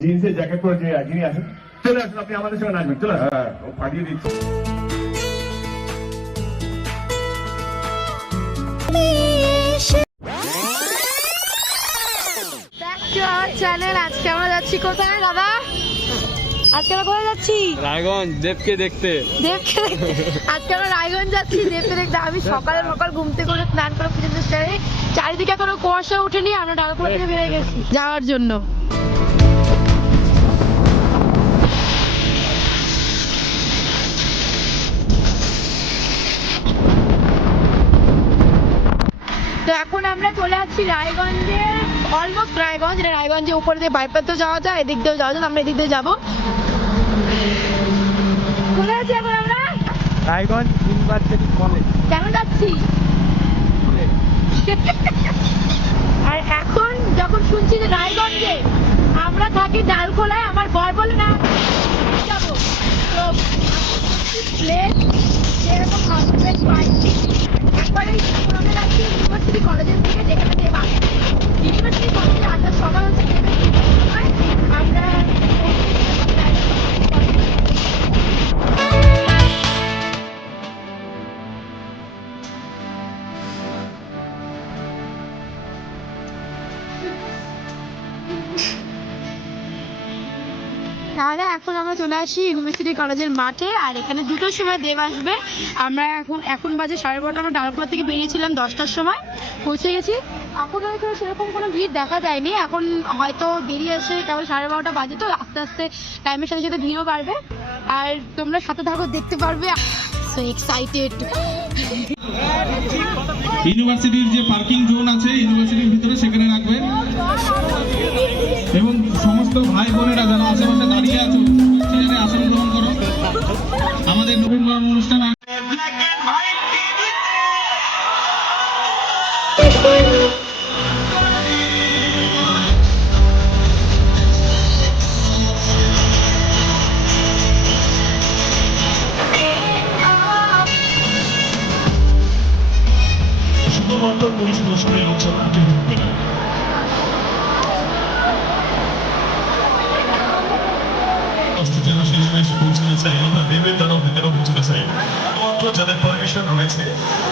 জিন্সের জ্যাকেট পরে যে যিনি আছেন চলে আসুন, আপনি আমাদের সঙ্গে নাচবেন। চলে হ্যাঁ ও পাঠিয়ে দিচ্ছি। চ্যানেল আজকে আমরা যাচ্ছি কোথায় দাদা? আজকে আমরা কোথায় যাচ্ছি? রায়গঞ্জ দেবকে দেখতে। দেবকে আজকে আমরা রায়গঞ্জ যাচ্ছি দেবকে দেখতে। আমি সকাল ঘুম থেকে করে স্নান করে পুজো দিতে চারিদিকে এখনো কুয়াশা উঠেনি, আমরা ডালখোলা থেকে বেরিয়ে গেছি যাওয়ার জন্য। তো এখন আমরা চলে আসছি রায়গঞ্জে, অলমোস্ট রায়গঞ্জ। এটা রায়গঞ্জের উপরে দিয়ে বাইপাস তো যাওয়া যায়, এদিক দিয়েও যাওয়া যায়, আমরা এদিক দিয়ে যাবো। চলে আসছি এখন আমরা রায়গঞ্জ ইউনিভার্সিটি কলেজ। কেন যাচ্ছি? আর এখন যখন শুনছি যে রায়গঞ্জে, আমরা থাকি ডালখোলায়, আমার বর বলে না যাবো, তো প্লেন যেরকম হসপিটাল পাইছি একবারে আমরা যাচ্ছি ইউনিভার্সিটি কলেজের থেকে, যেখানে দেবা ইউনিভার্সিটি কলেজে আসার সময় হচ্ছে আমরা তাহলে এখন আমরা চলে আসি ইউনিভার্সিটি কলেজের মাঠে। আর এখানে 2টোর সময় দেব আসবে। আমরা এখন বাজে 12:30, আমরা ডালখোলা থেকে বেরিয়েছিলাম 10টার সময়, পৌঁছে গেছি। এখন এখানে সেরকম কোনো ভিড় দেখা যায়নি, এখন হয়তো বেরিয়ে এসে কেবল 12:30 বাজে, তো আস্তে আস্তে টাইমের সাথে সাথে ভিড়ও বাড়বে। আর তোমরা সাথে থাকো, দেখতে পারবে। So excited. ইউনিভার্সিটির যে পার্কিং জোন আছে ইউনিভার্সিটির ভিতরে সেখানে রাখবেন, এবং সমস্ত ভাই বোনেরা যারা আশেপাশে দাঁড়িয়ে আছো সেখানে আসন গ্রহণ করো। আমাদের নবীনবরণ অনুষ্ঠান শুধুমাত্র পুলিশ প্রশ্নের উচ্চারণটি ঢুকবে না। যাদের পারমিশন রয়েছে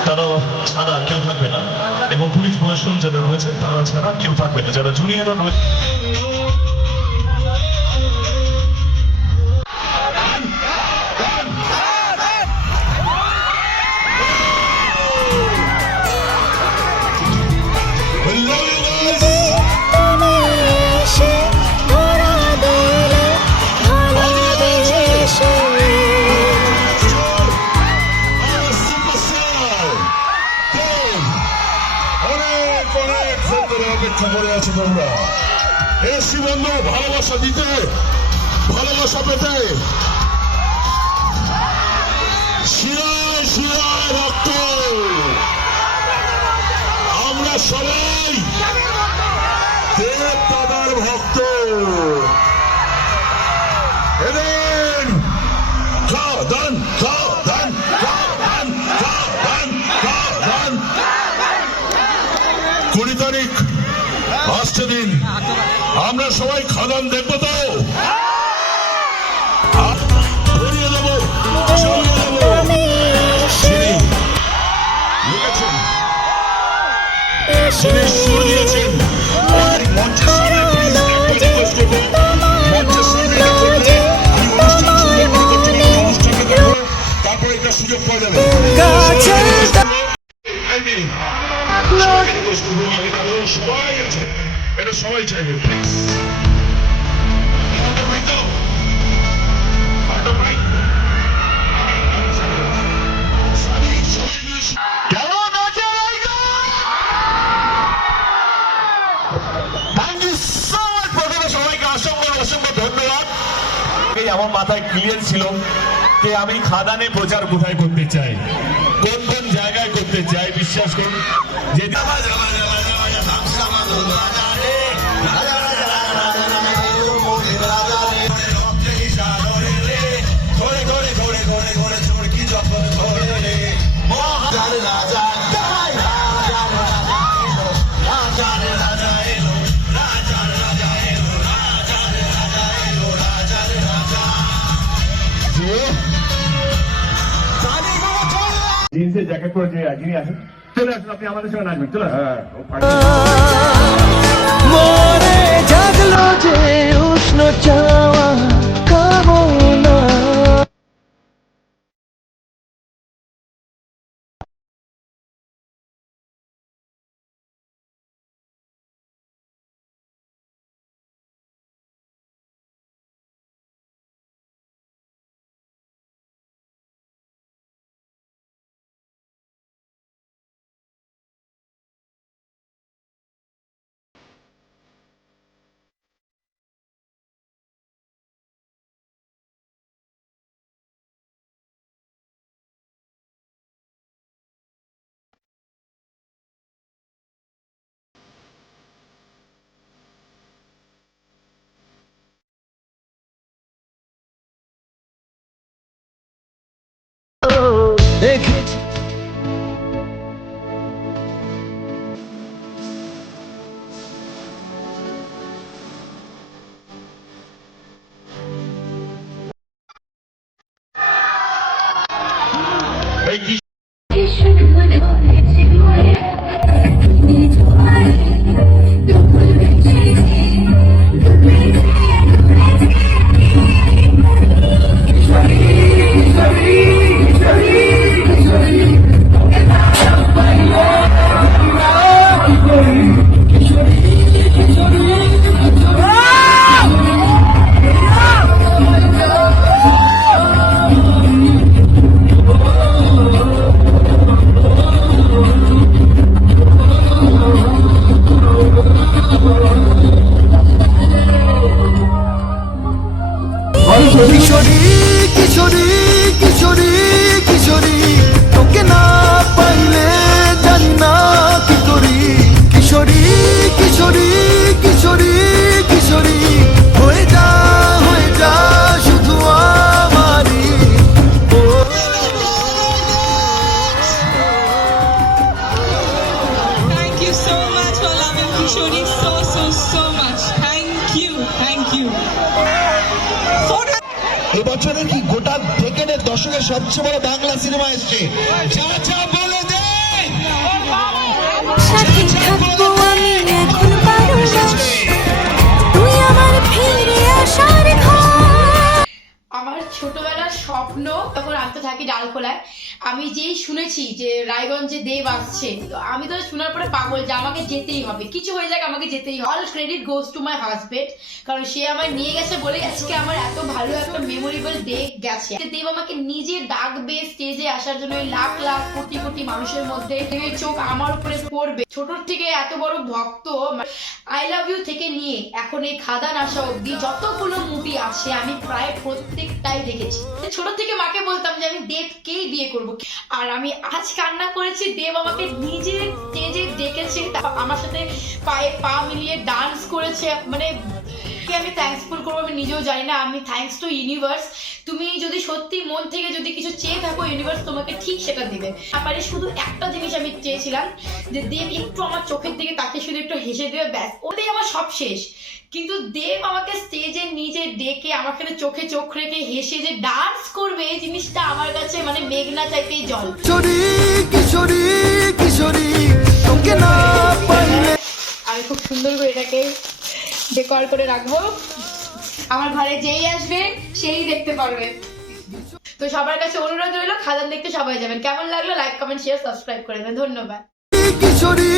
তারা ছাড়া কেউ থাকবে না, এবং পুলিশ প্রশাসন যারা রয়েছে তারা ছাড়া কেউ থাকবে না। যারা জুনিয়ররা রয়েছে করে আছো তোমরা। এসি বন্ধু ভালোবাসা দিতে, ভালোবাসা পেতে শিরায় শিরায় রক্ত। আমরা সবাই দেব দাদার ভক্ত। এদিন দান দান দান দান দান 20 তারিখ আসছে দিন, আমরা সবাই খাদান দেখবো তো, ভরিয়ে দেবো, চালিয়ে দেবো। যিনি সুর দিয়েছেন মঞ্চের সামনে প্লিজ একটা রিকোয়েস্ট করবো, মঞ্চের সামনে আমি অনুষ্ঠান সুন্দর করে করতে পারবো, অনুষ্ঠানটা দেখবো, তারপরে একটা সুযোগ পাওয়া যাবে। সবাই আছে, এটা সবাই চাইবে। আমার মাথায় ক্লিয়ার ছিল যে আমি খাদানে প্রচার কোথায় করতে চাই, কোন কোন জায়গায় করতে চাই। বিশ্বাস করুন যে জ্যাকেট পরে যে যিনি আছেন চলে আসুন, আপনি আমাদের সঙ্গে নাচবেন, চলে আসুন। হ্যাঁ, ও পার্টি। মরে জাগলো যে উষ্ণ চাওয়া কামনা দেখেছি এই কি কিশোরী কিশোরী কিশোরী কিশোরী তোকে না পাইলে জানি না কি করি কিশোরী কিশোরী কিশোরী কিশোরী হয়ে যা শুধু আমারই ও Thank you so much for loving Kishori so much. Thank you. এবছরে কি গোটা ডেকেডের দশকের সবচেয়ে বড় বাংলা সিনেমা এসছে। যা যা বলে দে সাথে থাকবো আমি এখন পারো না তুই আমার ফিরে আসার ঘর আমার ছোটবেলার স্বপ্ন তখন আঁকতে থাকি ডালখোলায়। আমি যেই শুনেছি যে রায়গঞ্জে দেব আসছে, তো আমি তো শোনার পরে পাগল যে আমাকে যেতেই হবে, কিছু হয়ে যাক আমাকে যেতেই হবে। All credit goes to my husband, কারণ সে আমায় নিয়ে গেছে বলে আজকে আমার এত ভালো একটা মেমোরেবল ডে গেছে। দেব আমাকে নিজে ডাকবে স্টেজে আসার জন্য, লাখ লাখ কোটি কোটি মানুষের মধ্যে চোখ আমার উপরে পড়বে। ছোটর থেকে এত বড় ভক্ত, আই লাভ ইউ থেকে নিয়ে এখন এই খাদান আসা অব্দি যতগুলো মুভি আছে আমি প্রায় প্রত্যেকটাই দেখেছি। ছোট থেকে মাকে বলতাম যে আমি দেবকেই বিয়ে করব, আর আমি আজ কান্না করেছি। দেব আমাকে নিজে স্টেজে ডেকেছে, আমার সাথে পায়ে পা মিলিয়ে ডান্স করেছে। মানে আমি থ্যাঙ্কসফুল করবো আমি নিজেও জানি না। আমি থ্যাঙ্কস টু ইউনিভার্স। তুমি যদি সত্যি মন থেকে যদি কিছু চেয়ে থাকো, ইউনিভার্স তোমাকে ঠিক সেটা দিবে। তারপরে শুধু একটা জিনিস আমি চেয়েছিলাম যে দেব একটু আমার চোখের দিকে তাকিয়ে শুধু একটু হেসে দেবে, ব্যাস, ওটাই আমার সব শেষ। কিন্তু দেব আমাকে স্টেজে নিজে ডেকে আমার সাথে চোখে চোখ রেখে হেসে যে ডান্স করবে, এই জিনিসটা আমার কাছে মানে মেঘনা চাইতেই জল। কিশোরী কিশোরী কিশোরী তোকে না পাইলে আমি খুব সুন্দর করে এটাকে ডেকোর করে রাখবো, আমার ঘরে যেই আসবে সেই দেখতে পারবে। তো সবার কাছে অনুরোধ রইলো খাদান দেখতে সবাই যাবেন। কেমন লাগলো লাইক কমেন্ট শেয়ার সাবস্ক্রাইব করে দেবেন। ধন্যবাদ। কিশোরী